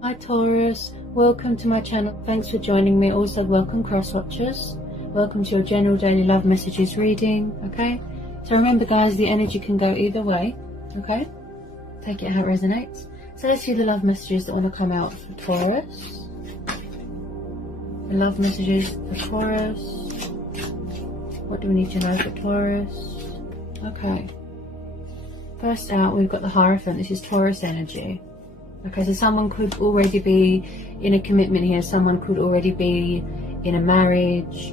Hi Taurus, welcome to my channel. Thanks for joining me. Also welcome cross watchers. Welcome to your general daily love messages reading. Okay, so remember guys, the energy can go either way. Okay, take it how it resonates. So let's see the love messages that want to come out for Taurus. The love messages for Taurus. What do we need to know for Taurus? Okay, first out we've got the Hierophant. This is Taurus energy. Okay, so someone could already be in a commitment here. Someone could already be in a marriage.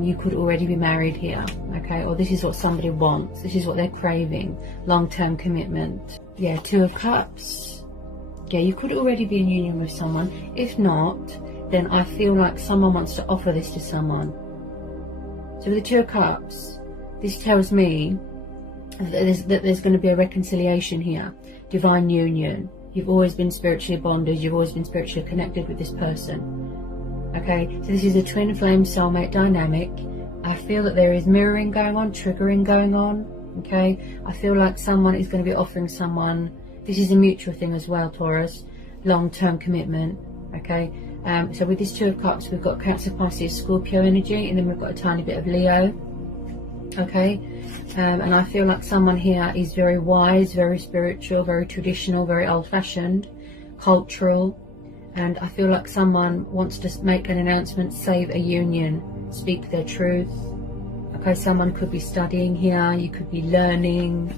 You could already be married here. Okay, or this is what somebody wants. This is what they're craving. Long-term commitment. Yeah, Two of Cups. Yeah, you could already be in union with someone. If not, then I feel like someone wants to offer this to someone. So with the Two of Cups, this tells me that there's going to be a reconciliation here. Divine union. You've always been spiritually bonded. You've always been spiritually connected with this person. Okay, so this is a twin flame soulmate dynamic. I feel that there is mirroring going on, triggering going on. Okay, I feel like someone is going to be offering someone. This is a mutual thing as well, Taurus. Long-term commitment. Okay, so with this Two of Cups, we've got Cancer, Pisces, Scorpio energy, and then we've got a tiny bit of Leo. Okay, and I feel like someone here is very wise, very spiritual, very traditional, very old-fashioned, cultural, and I feel like someone wants to make an announcement, save a union, speak their truth. Okay, someone could be studying here, you could be learning,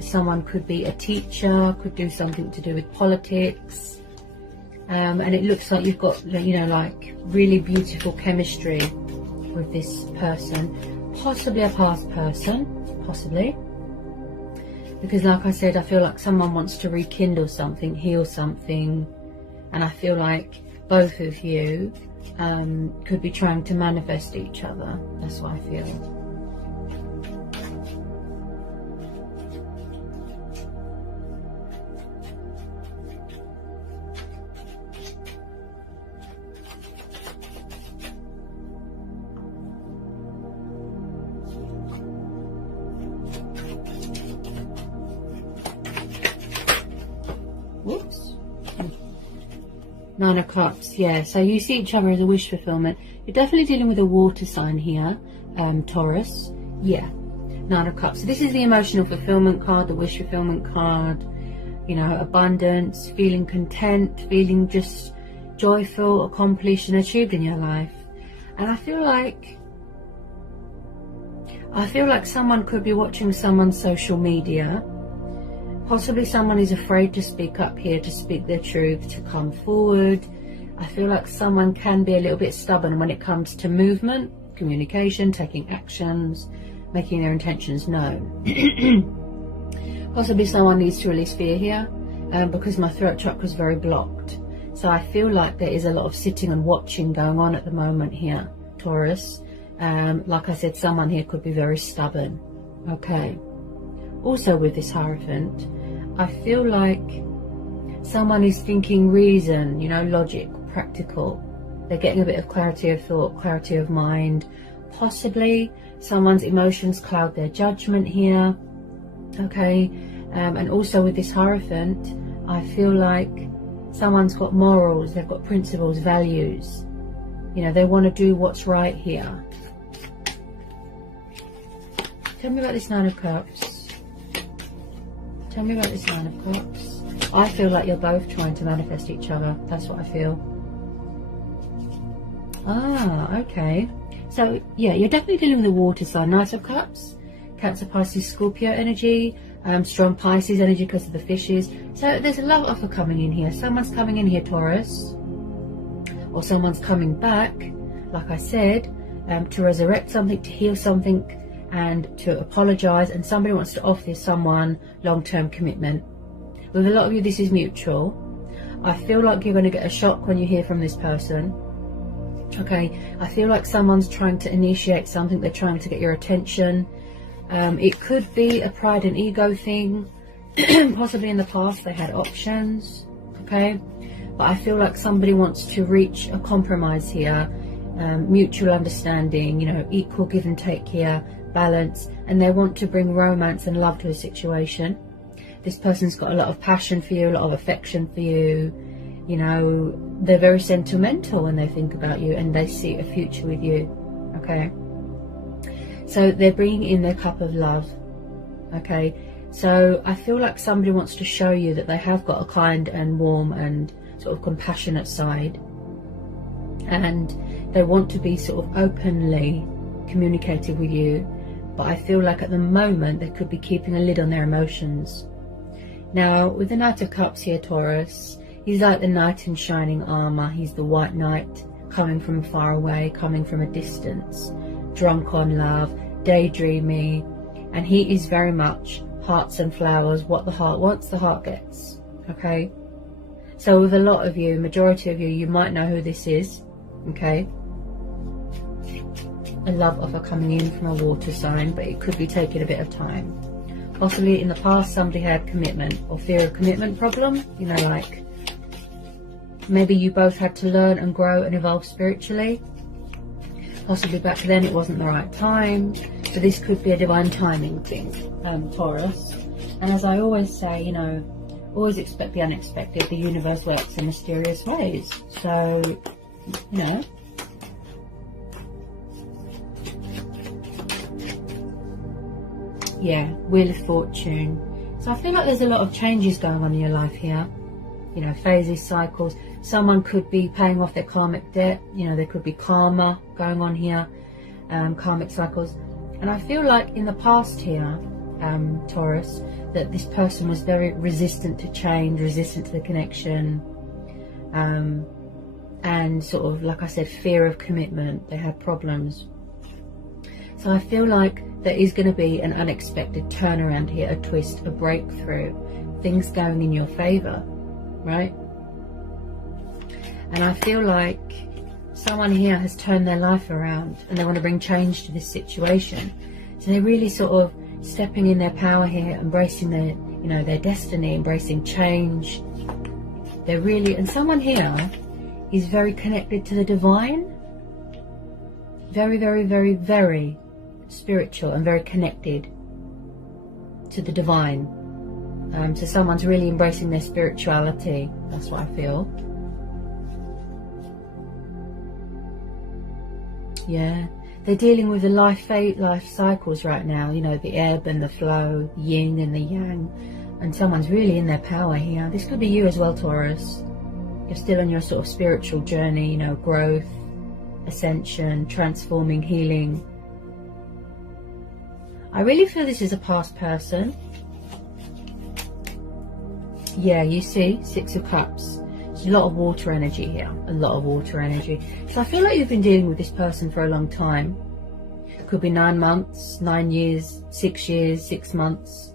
someone could be a teacher, could do something to do with politics, and it looks like you've got, you know, like really beautiful chemistry with this person. Possibly a past person, possibly, because like I said, I feel like someone wants to rekindle something, heal something, and I feel like both of you could be trying to manifest each other. That's what I feel. Whoops. Nine of Cups, yeah, so you see each other as a wish fulfillment. You're definitely dealing with a water sign here, Taurus. Yeah, Nine of Cups. So this is the emotional fulfillment card, the wish fulfillment card. You know, abundance, feeling content, feeling just joyful, accomplished and achieved in your life. And I feel like someone could be watching someone's social media. Possibly someone is afraid to speak up here, to speak their truth, to come forward. I feel like someone can be a little bit stubborn when it comes to movement, communication, taking actions, making their intentions known. Possibly someone needs to release fear here, because my throat chakra is very blocked. So I feel like there is a lot of sitting and watching going on at the moment here, Taurus. Like I said, someone here could be very stubborn. Okay. Also with this Hierophant, I feel like someone is thinking reason, you know, logic, practical. They're getting a bit of clarity of thought, clarity of mind. Possibly someone's emotions cloud their judgment here. Okay, and also with this Hierophant, I feel like someone's got morals, they've got principles, values. You know, they want to do what's right here. Tell me about this Nine of Cups. Tell me about this Nine of Cups. I feel like you're both trying to manifest each other. That's what I feel. Ah, okay. So, yeah, you're definitely dealing with the water sign. Knight of Cups, Cancer, Pisces, Scorpio energy, strong Pisces energy because of the fishes. So there's a love offer coming in here. Someone's coming in here, Taurus. Or someone's coming back, like I said, to resurrect something, to heal something, and to apologize, and somebody wants to offer someone long-term commitment. With a lot of you, this is mutual. I feel like you're going to get a shock when you hear from this person. Okay, I feel like someone's trying to initiate something. They're trying to get your attention. It could be a pride and ego thing. Possibly in the past they had options. Okay, but I feel like somebody wants to reach a compromise here, mutual understanding, you know, equal give and take here, balance, and they want to bring romance and love to a situation. This person's got a lot of passion for you, a lot of affection for you, You know, they're very sentimental when they think about you and they see a future with you, okay? So they're bringing in their cup of love, okay? So I feel like somebody wants to show you that they have got a kind and warm and sort of compassionate side, and they want to be sort of openly communicative with you, but I feel like at the moment they could be keeping a lid on their emotions. Now, with the Knight of Cups here, Taurus, he's like the knight in shining armour. He's the white knight, coming from far away, coming from a distance, drunk on love, daydreamy, and he is very much hearts and flowers. What the heart wants, the heart gets, okay? So with a lot of you, majority of you, you might know who this is, okay? A love offer coming in from a water sign, but it could be taking a bit of time. Possibly in the past somebody had commitment or fear of commitment problem, you know, like maybe you both had to learn and grow and evolve spiritually. Possibly back then it wasn't the right time. So this could be a divine timing thing, Taurus. And as I always say, you know, always expect the unexpected. The universe works in mysterious ways. So, you know. Yeah, Wheel of Fortune. So I feel like there's a lot of changes going on in your life here. You know, phases, cycles. Someone could be paying off their karmic debt. You know, there could be karma going on here. Karmic cycles. And I feel like in the past here, Taurus, that this person was very resistant to change, resistant to the connection. And sort of, like I said, fear of commitment. They had problems. So I feel like there is going to be an unexpected turnaround here, a twist, a breakthrough, things going in your favour, right? And I feel like someone here has turned their life around and they want to bring change to this situation. So they're really sort of stepping in their power here, embracing their, you know, their destiny, embracing change. They're really, and someone here is very connected to the divine. Very, very, very, very spiritual and very connected to the divine. So someone's really embracing their spirituality. That's what I feel. Yeah, they're dealing with the life cycles right now. You know, the ebb and the flow, the yin and the yang, and someone's really in their power here. This could be you as well, Taurus. You're still on your sort of spiritual journey. You know, growth, ascension, transforming, healing. I really feel this is a past person. Yeah, you see, Six of Cups. There's a lot of water energy here, a lot of water energy. So I feel like you've been dealing with this person for a long time. It could be 9 months, 9 years, 6 years, 6 months.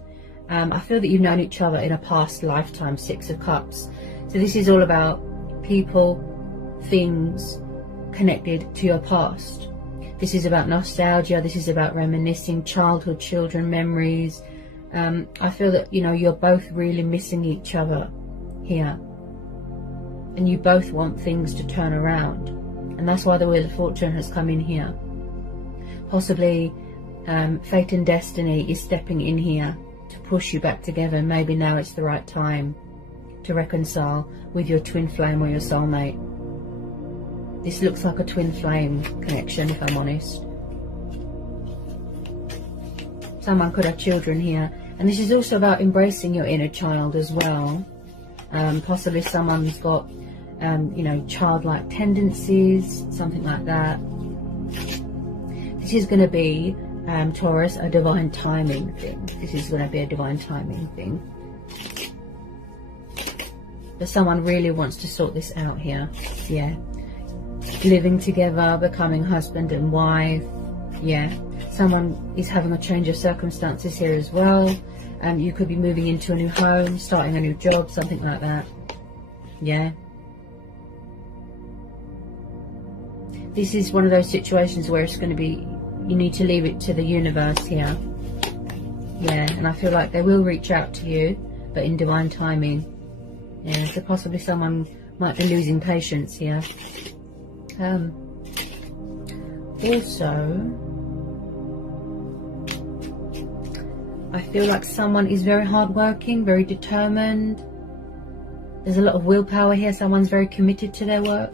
I feel that you've known each other in a past lifetime, Six of Cups. So this is all about people, things connected to your past. This is about nostalgia. This is about reminiscing, childhood, children, memories. I feel that, you know, you're both really missing each other here. And you both want things to turn around. And that's why the Wheel of Fortune has come in here. Possibly fate and destiny is stepping in here to push you back together. Maybe now it's the right time to reconcile with your twin flame or your soulmate. This looks like a twin flame connection, if I'm honest. Someone could have children here. And this is also about embracing your inner child as well. Possibly someone's got, you know, childlike tendencies, something like that. This is going to be, Taurus, a divine timing thing. This is going to be a divine timing thing. But someone really wants to sort this out here. Yeah. Living together, becoming husband and wife. Yeah. Someone is having a change of circumstances here as well. You could be moving into a new home, starting a new job, something like that. Yeah. This is one of those situations where it's going to be, you need to leave it to the universe here. Yeah, and I feel like they will reach out to you, but in divine timing. Yeah, so possibly someone might be losing patience here. Also, I feel like someone is very hardworking, very determined. There's a lot of willpower here. Someone's very committed to their work.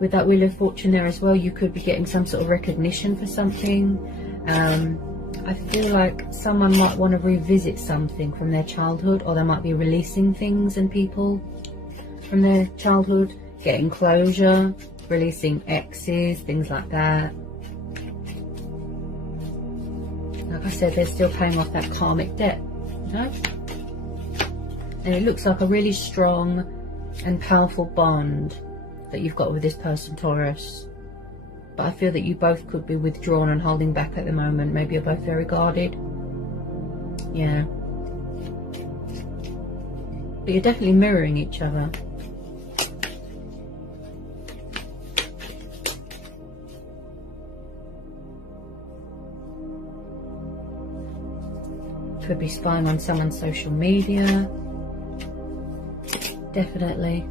With that Wheel of Fortune there as well, you could be getting some sort of recognition for something. I feel like someone might want to revisit something from their childhood, or they might be releasing things and people from their childhood, getting closure, releasing exes, things like that. Like I said, they're still paying off that karmic debt, you know? And it looks like a really strong and powerful bond that you've got with this person, Taurus. But I feel that you both could be withdrawn and holding back at the moment. Maybe you're both very guarded. Yeah. But you're definitely mirroring each other. Could be spying on someone's social media. Definitely.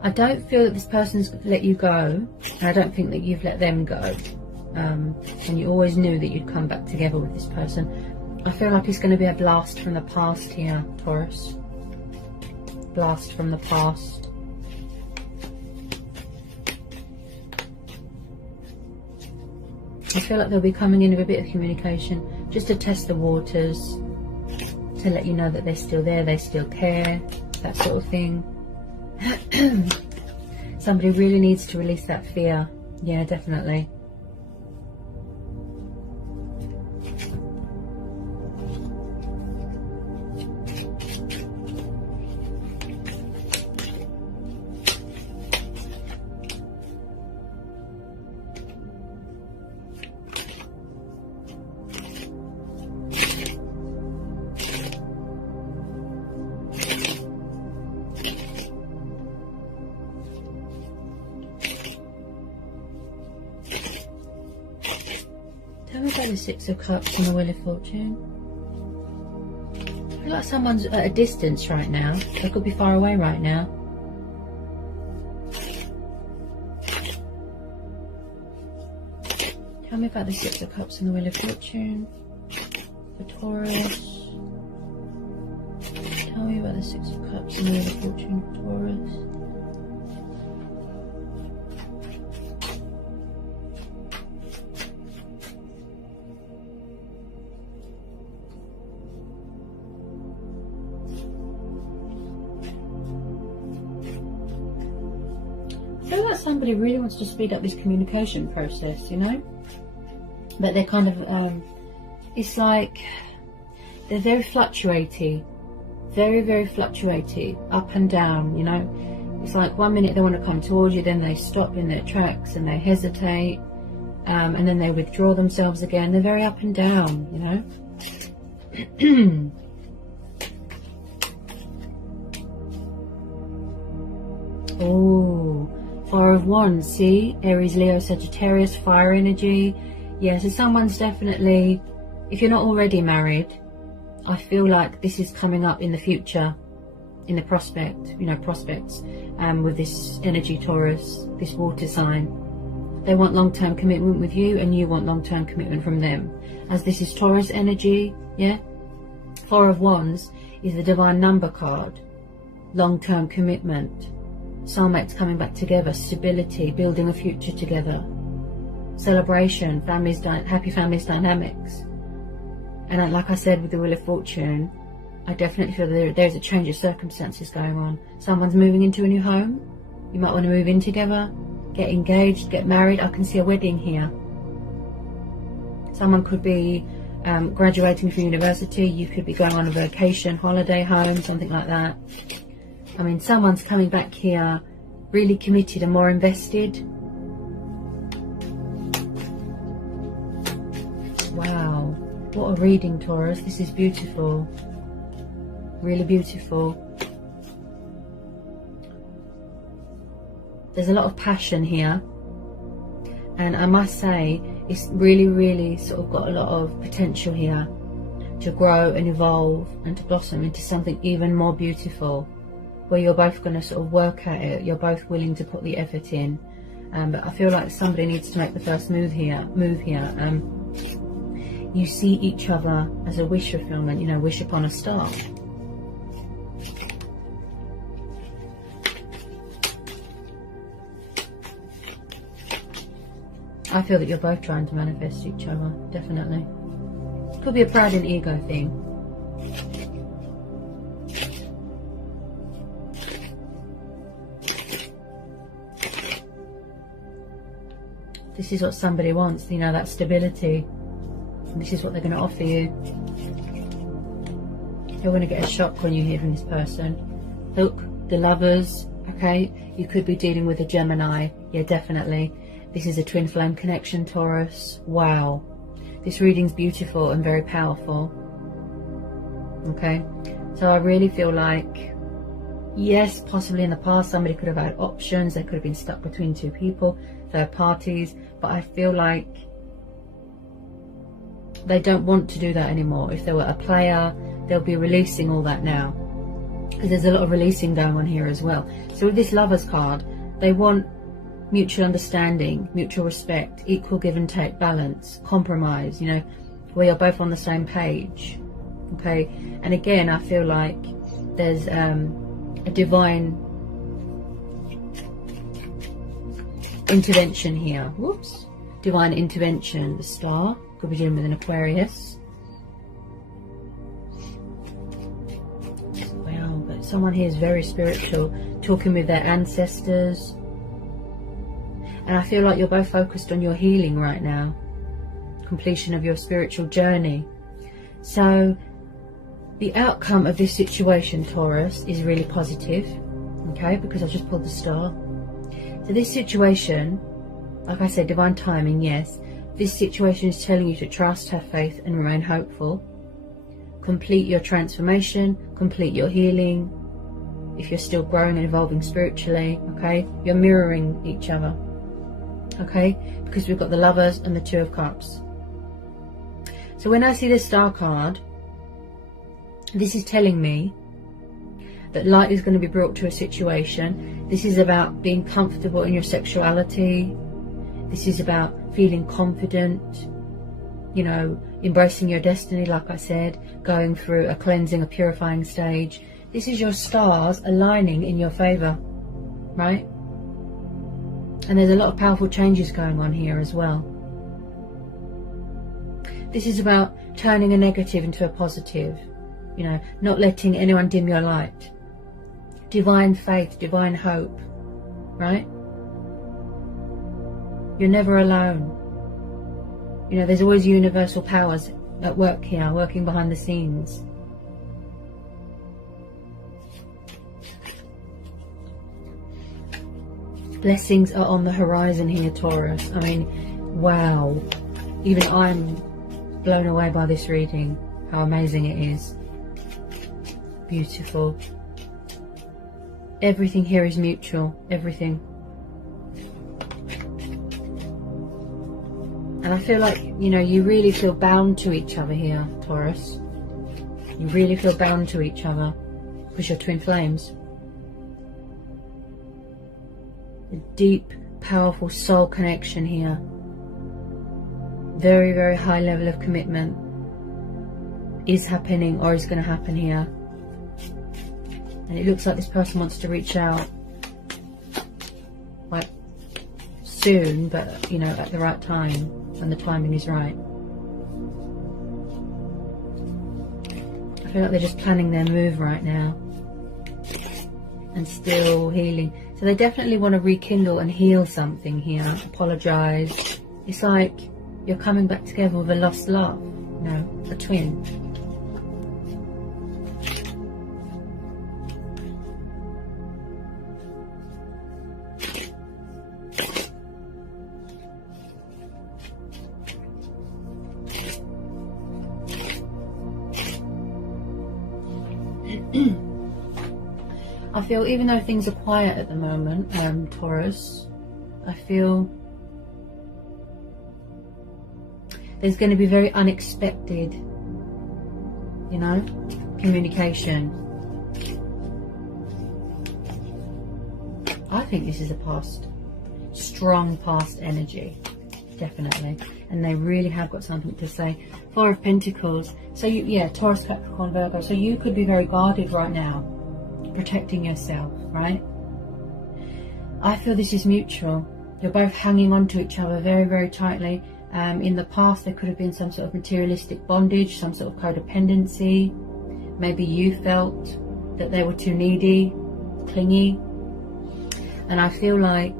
I don't feel that this person's let you go, and I don't think that you've let them go. And you always knew that you'd come back together with this person. I feel like it's going to be a blast from the past here, Taurus. Blast from the past. I feel like they'll be coming in with a bit of communication, just to test the waters, to let you know that they're still there, they still care, that sort of thing. Somebody really needs to release that fear. Yeah, definitely. Tell me about the Six of Cups and the Wheel of Fortune. I feel like someone's at a distance right now. They could be far away right now. Tell me about the Six of Cups and the Wheel of Fortune for Taurus. Tell me about the Six of Cups and the Wheel of Fortune for Taurus. I feel like somebody really wants to speed up this communication process, you know? But they're kind of, it's like, they're very fluctuating. Very, very fluctuating. Up and down, you know? It's like 1 minute they want to come towards you, then they stop in their tracks and they hesitate. And then they withdraw themselves again. They're very up and down, you know? Oh. Four of Wands, see? Aries, Leo, Sagittarius, fire energy. Yeah, so someone's definitely, if you're not already married, I feel like this is coming up in the future, in the prospect, you know, prospects, with this energy, Taurus, this water sign. They want long-term commitment with you, and you want long-term commitment from them. As this is Taurus energy, yeah? Four of Wands is the divine number card. Long-term commitment. Soulmates coming back together, stability, building a future together, celebration, families, happy families dynamics. And like I said with the Wheel of Fortune, I definitely feel that there's a change of circumstances going on. Someone's moving into a new home. You might want to move in together, get engaged, get married. I can see a wedding here. Someone could be graduating from university. You could be going on a vacation, holiday home, something like that. I mean, someone's coming back here really committed and more invested. Wow, what a reading, Taurus. This is beautiful. Really beautiful. There's a lot of passion here. And I must say, it's really, really sort of got a lot of potential here to grow and evolve and to blossom into something even more beautiful, where you're both going to sort of work at it, you're both willing to put the effort in. But I feel like somebody needs to make the first move here. you see each other as a wish fulfillment, you know, wish upon a star. I feel that you're both trying to manifest each other, definitely. Could be a pride and ego thing. This is what somebody wants, you know, that stability. And this is what they're going to offer you. You're going to get a shock when you hear from this person. Look, the Lovers, okay? You could be dealing with a Gemini. Yeah, definitely. This is a twin flame connection, Taurus. Wow. This reading's beautiful and very powerful. Okay? So I really feel like, yes, possibly in the past somebody could have had options. They could have been stuck between two people, third parties. But I feel like they don't want to do that anymore. If they were a player, they'll be releasing all that now. Because there's a lot of releasing going on here as well. So with this Lovers card, they want mutual understanding, mutual respect, equal give and take, balance, compromise, you know, where you're both on the same page. Okay? And again, I feel like there's a divine intervention here. Whoops. Divine intervention. The Star. Could be dealing with an Aquarius. Wow, but someone here is very spiritual, talking with their ancestors. And I feel like you're both focused on your healing right now. Completion of your spiritual journey. So the outcome of this situation, Taurus, is really positive. Okay, because I just pulled the Star. So this situation, like I said, divine timing, yes. This situation is telling you to trust, have faith and remain hopeful. Complete your transformation, complete your healing. If you're still growing and evolving spiritually, okay, you're mirroring each other. Okay, because we've got the Lovers and the Two of Cups. So when I see this Star card, this is telling me that light is going to be brought to a situation. This is about being comfortable in your sexuality. This is about feeling confident, you know, embracing your destiny, like I said, going through a cleansing, a purifying stage. This is your stars aligning in your favor, right? And there's a lot of powerful changes going on here as well. This is about turning a negative into a positive, you know, not letting anyone dim your light. Divine faith, divine hope, right? You're never alone. You know, there's always universal powers at work here, working behind the scenes. Blessings are on the horizon here, Taurus. I mean, wow. Even I'm blown away by this reading. How amazing it is. Beautiful. Everything here is mutual. Everything. And I feel like, you know, you really feel bound to each other here, Taurus. You really feel bound to each other because you're twin flames. A deep, powerful soul connection here. Very, very high level of commitment is happening or is going to happen here. And it looks like this person wants to reach out like soon, but, you know, at the right time, when the timing is right. I feel like they're just planning their move right now and still healing. So they definitely want to rekindle and heal something here. Apologise. It's like you're coming back together with a lost love. You know, a twin. I feel, even though things are quiet at the moment, Taurus, I feel there's going to be very unexpected, you know, communication. I think this is a past, strong past energy, definitely. And they really have got something to say. Four of Pentacles. So you, yeah, Taurus, Capricorn, Virgo. So you could be very guarded right now, protecting yourself, right? I feel this is mutual. You're both hanging on to each other very, very tightly. In the past, there could have been some sort of materialistic bondage, some sort of codependency. Maybe you felt that they were too needy, clingy. And I feel like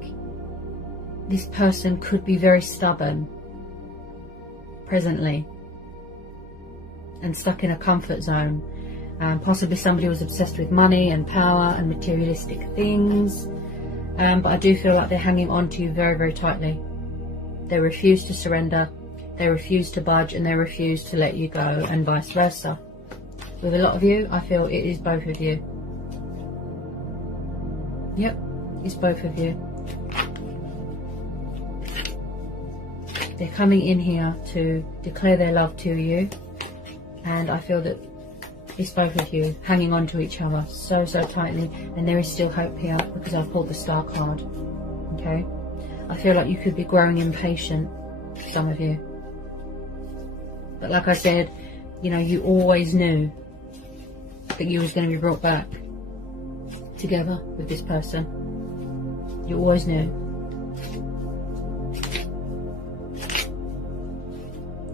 this person could be very stubborn presently and stuck in a comfort zone. Possibly somebody was obsessed with money and power and materialistic things. But I do feel like they're hanging on to you very, very tightly. They refuse to surrender, they refuse to budge, and they refuse to let you go, and vice versa. With a lot of you, I feel it is both of you. Yep, it's both of you. They're coming in here to declare their love to you, and I feel that it's both of you hanging on to each other so, so tightly, and there is still hope here because I've pulled the Star card. Okay, I feel like you could be growing impatient, some of you. But like I said, you know, you always knew that you was going to be brought back together with this person. You always knew.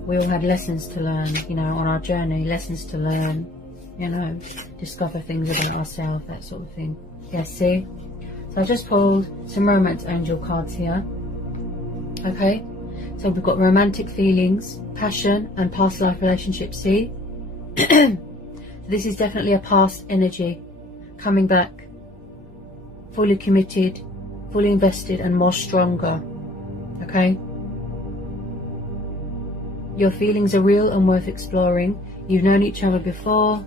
We all had lessons to learn, you know, on our journey, lessons to learn, you know, discover things about ourselves, that sort of thing. Yeah, see? So I just pulled some romance angel cards here. Okay? So we've got romantic feelings, passion, and past life relationships, see? This is definitely a past energy coming back, fully committed, fully invested, and more stronger. Okay? Your feelings are real and worth exploring. You've known each other before.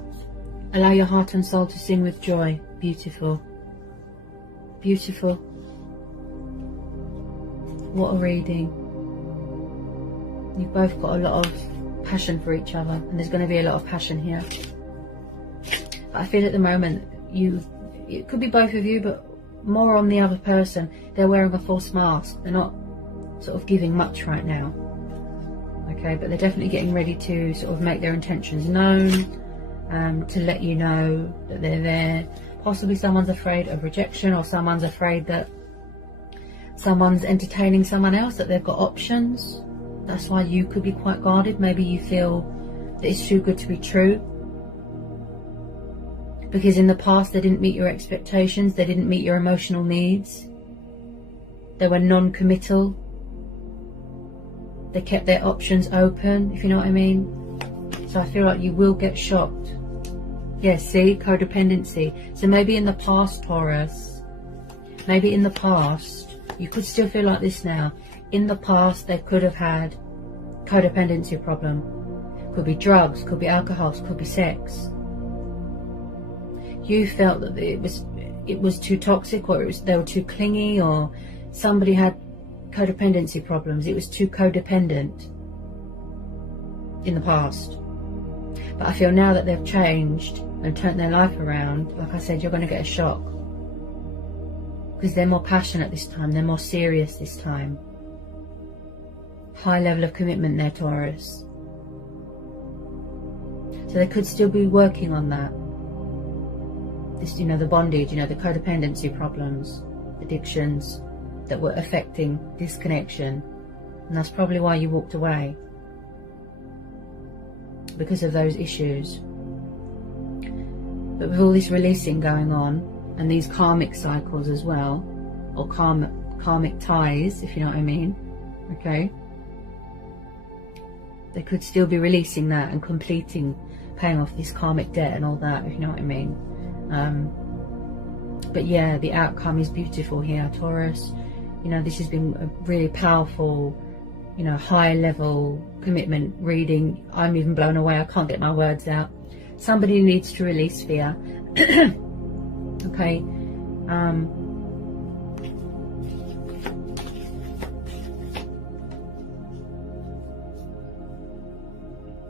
Allow your heart and soul to sing with joy. Beautiful. Beautiful. What a reading. You've both got a lot of passion for each other, and there's going to be a lot of passion here. But I feel at the moment, it could be both of you, but more on the other person. They're wearing a false mask. They're not sort of giving much right now. Okay, but they're definitely getting ready to sort of make their intentions known, to let you know that they're there. Possibly someone's afraid of rejection, or someone's afraid that someone's entertaining someone else, that they've got options. That's why you could be quite guarded. Maybe you feel that it's too good to be true, because in the past they didn't meet your expectations, they didn't meet your emotional needs, they were non-committal, they kept their options open, if you know what I mean. So I feel like you will get shocked. Yeah, see, codependency. So maybe in the past, Taurus, maybe in the past, you could still feel like this now. In the past, they could have had codependency problem. Could be drugs, could be alcohol, could be sex. You felt that it was too toxic, or they were too clingy, or somebody had codependency problems. It was too codependent in the past. But I feel now that they've changed and turned their life around, like I said, you're going to get a shock. Because they're more passionate this time, they're more serious this time. High level of commitment there, Taurus. So they could still be working on that. This, you know, the bondage, you know, the codependency problems, addictions that were affecting this connection. And that's probably why you walked away. Because of those issues. But with all this releasing going on, and these karmic cycles as well, or karmic ties, if you know what I mean, okay, they could still be releasing that and completing, paying off this karmic debt and all that, if you know what I mean. But yeah, the outcome is beautiful here, Taurus. You know, this has been a really powerful, you know, high level commitment reading. I'm even blown away, I can't get my words out. Somebody needs to release fear. Okay.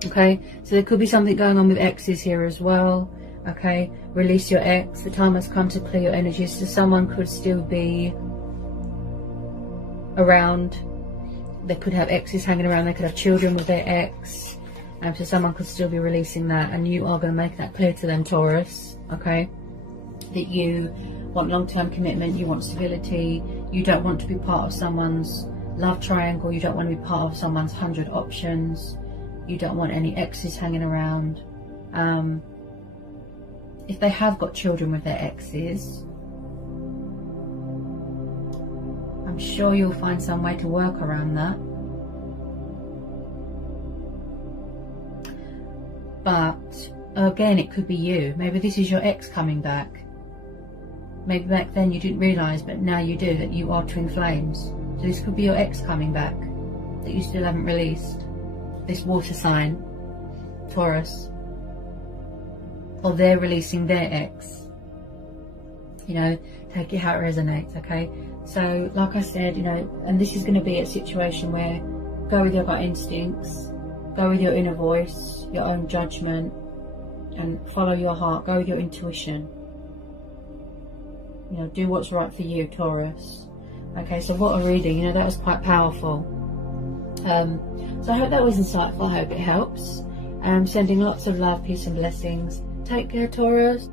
Okay, so there could be something going on with exes here as well. Okay, release your ex. The time has come to clear your energies. So someone could still be around. They could have exes hanging around. They could have children with their ex. So someone could still be releasing that, and you are going to make that clear to them, Taurus, okay? That you want long-term commitment, you want stability, you don't want to be part of someone's love triangle, you don't want to be part of someone's 100 options, you don't want any exes hanging around. If they have got children with their exes, I'm sure you'll find some way to work around that. But again, it could be you. Maybe this is your ex coming back. Maybe back then you didn't realise, but now you do, that you are twin flames. So this could be your ex coming back that you still haven't released. This water sign, Taurus. Or they're releasing their ex. You know, take it how it resonates, okay? So, like I said, you know, and this is going to be a situation where go with your gut instincts, go with your inner voice, your own judgment, and follow your heart, go with your intuition. You know, do what's right for you, Taurus. Okay, so what a reading, you know, that was quite powerful. So I hope that was insightful, I hope it helps. Sending lots of love, peace and blessings. Take care, Taurus.